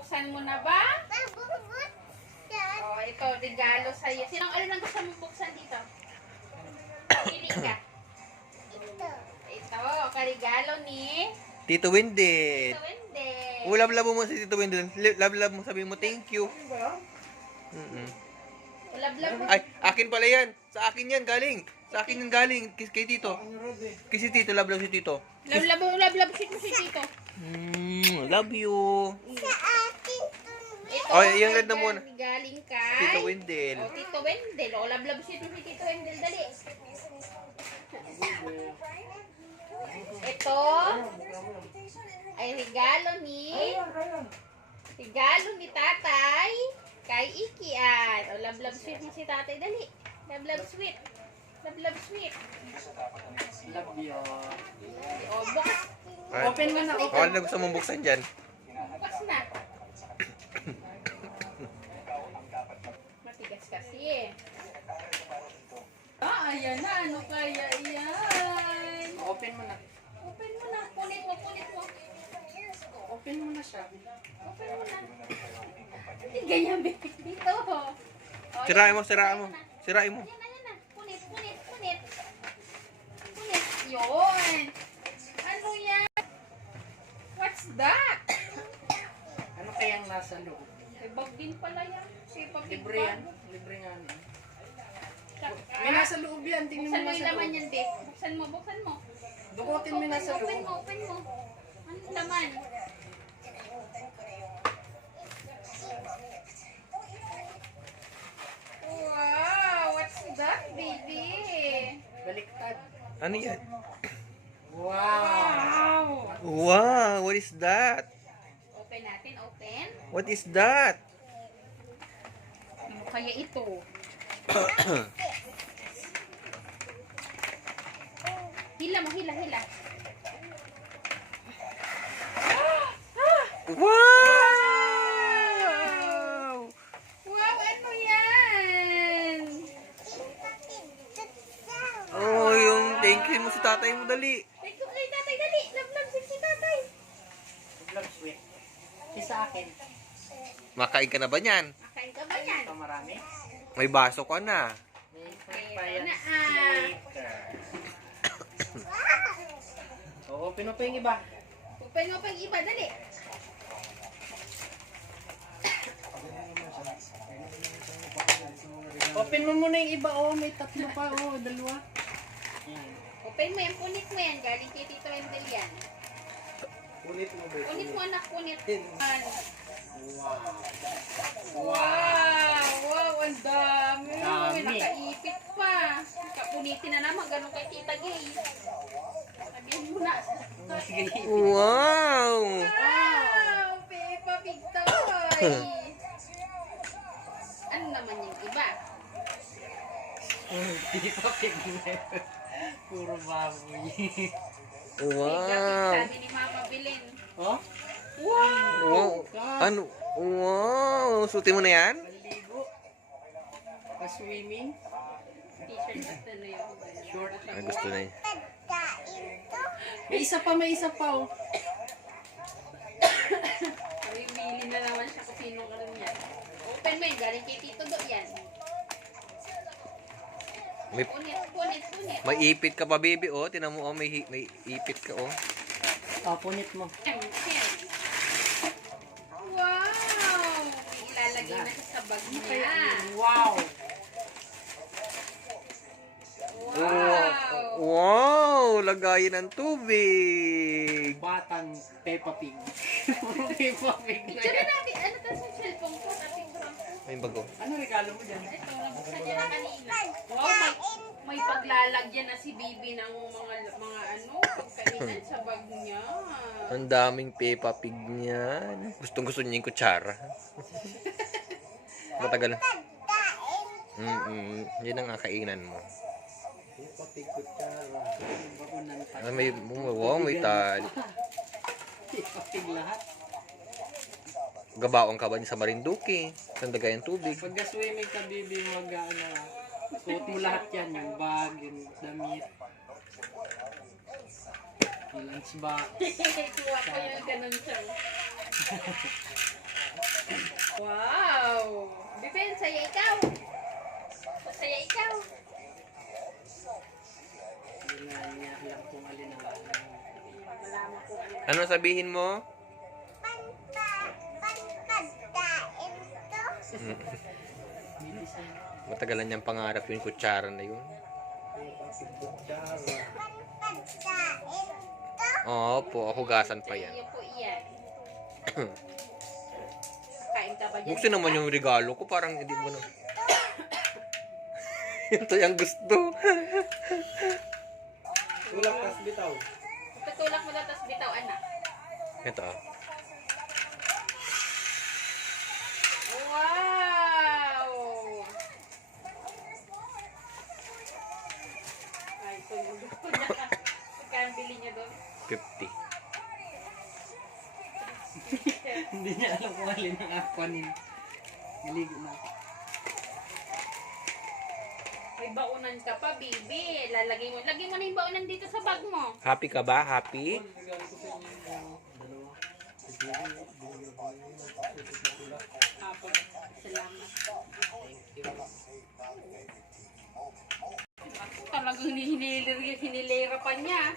Nabuksan mo na ba? Oh, ito, regalo sa'yo. Sinong ano nang gusto mong buksan dito? Pili ka. Ito, karigalo ni Tito Wendel. Tito Wendel. Love-love mo si Tito Wendel. Love-love mo, sabihin mo thank you. Love mo. Ay, akin pala yan. Sa akin yan galing. Sa akin yan galing. Kay Tito. Kay si Tito, love-love si Tito. Love si Tito. Love you. Ito, Oh, yung red na muna. galing kay Tito Wendel. Oh, Tito Wendel. Oh, love si Tito Wendel. Dali. Ito ay regalo ni tatay kay Ikian. O, love sweet mo si tatay. Dali. Love sweet. Love sweet. Love you. O, bukas. Open mo na, open. Ano gusto mong buksan dyan? Bukas na. Matigas kasi eh. Ah, ayan na. Ano kaya yan? Open mo na. Open mo na. Punit mo. Open mo na siya. Open mo na. Hindi ganyan, baby. Dito. O, Sirain yan. mo, sirain mo. Sirain mo. Ayan na. Punit. Punit. Yun. Ano yan? What's that? Ano kayang nasa loob? May bag din pala yan. Sipa big Libre yan. bag. Libre nga yan. Tsaka, May nasa loob yan. Tingnan mo buksan mo yung nasa laman loob. yan, babe. Buksan mo. Dukutin mo yung nasa Open loob. mo. Anong laman? Wow! What's that, baby? Baliktad. Ano yan? Wow! Wow, what is that? Open natin, open. What is that? Ano kaya ito? Hila mo, hila. Wow! Wow, ano yan? Oh, yung thank you mo si tatay mo, dali. Ay, tatay, dali. Love si tatay. Love sweet. Sa akin. Makain ka na ba niyan? Makain ka ba yan? Ito marami. May baso ka na. May na, sticker. Oo, open mo pa yung iba. Open mo pa yung iba, dali. Open mo muna yung iba. Oh, may tatlo pa. Oh, dalawa. Open mo yan, punit mo yan. Galing kay Tito Wendel yan. Ulit mo ba? Punit mo, anak, punit. Wow. Wow, ang dami. May Dami. nakaipit pa. Kapunitin na naman, ganun kay Tita Gay. Sabihin mo na. Sige. Wow! Wow, Peppa Pig toy. Ano naman yung iba? Hindi pa pigme. Puro baboy. Wow! Sabi ni Mama Belen. Oh? Wow! Ano? Wow! Suti mo na yan? Maligo. Pa-swimming. T-shirt basta na yun. Short. Ah, gusto na yun. May isa pa, oh. Bibili na naman siya kung sino ka rin yan. Open mo yun, galing kay Tito Do yan. May, Punit. may ipit ka pa, baby, oh. Tinan mo, oh, may ipit ka, oh. Oh, punit mo. Wow! May ilalagay na siya sa bag niya. Wow. Wow! Wow! Lagayan ng tubig. Batang Peppa Pig. Peppa Pig na Picture yan. natin. Ano to sa cellphone ko? Ating drone ko. May bago. Ano regalo mo dyan? Ito, nabuksan niya na kanina. Wow, may paglalagyan na si Bibi ng mga ano, pagkainan sa bag niya. Ang daming Peppa Pig niyan. Gusto niya yung kutsara. Matagal na. Yan ang kakainan mo. Peppa Pig kutsara. Bakunan pa. Ah, wow, may tali. Peppa Pig lahat. Gabaong ka ba niya sa Marinduque? Sandagay ang tubig. Pagka swimming ka, baby, suot mo lahat yan. Yung bag, yung damit. Yung lunch bag. Kuha ko yung ganun siya. Wow! Bibi, saya ikaw. Saya ikaw. Hindi nga niya alam kung alin ang Malaman ko ano. Ano sabihin mo? Hindi siya. Matagalan niyang pangarap yung kutsara na yun. Oo po, hugasan pa yan. Iyo po iyan. Kain ka ba dyan? Buksan naman yung regalo ko, parang hindi mo na. Ito yung gusto. Tulak tas bitaw. Patulak mo daw, tas bitaw, anak. Ito. Wow! Ay, ito yung gusto niya. Magkano bili niya doon? 50. Hindi niya alam kung alin ang aquanin. Naligo na. May baunan ka pa, baby. Lalagay mo. Lagay mo na yung baunan dito sa bag mo. Happy ka ba? Happy? Regalo ko sa inyo yung dalawa. Apo. Salamat. Talagang hinilera pa niya.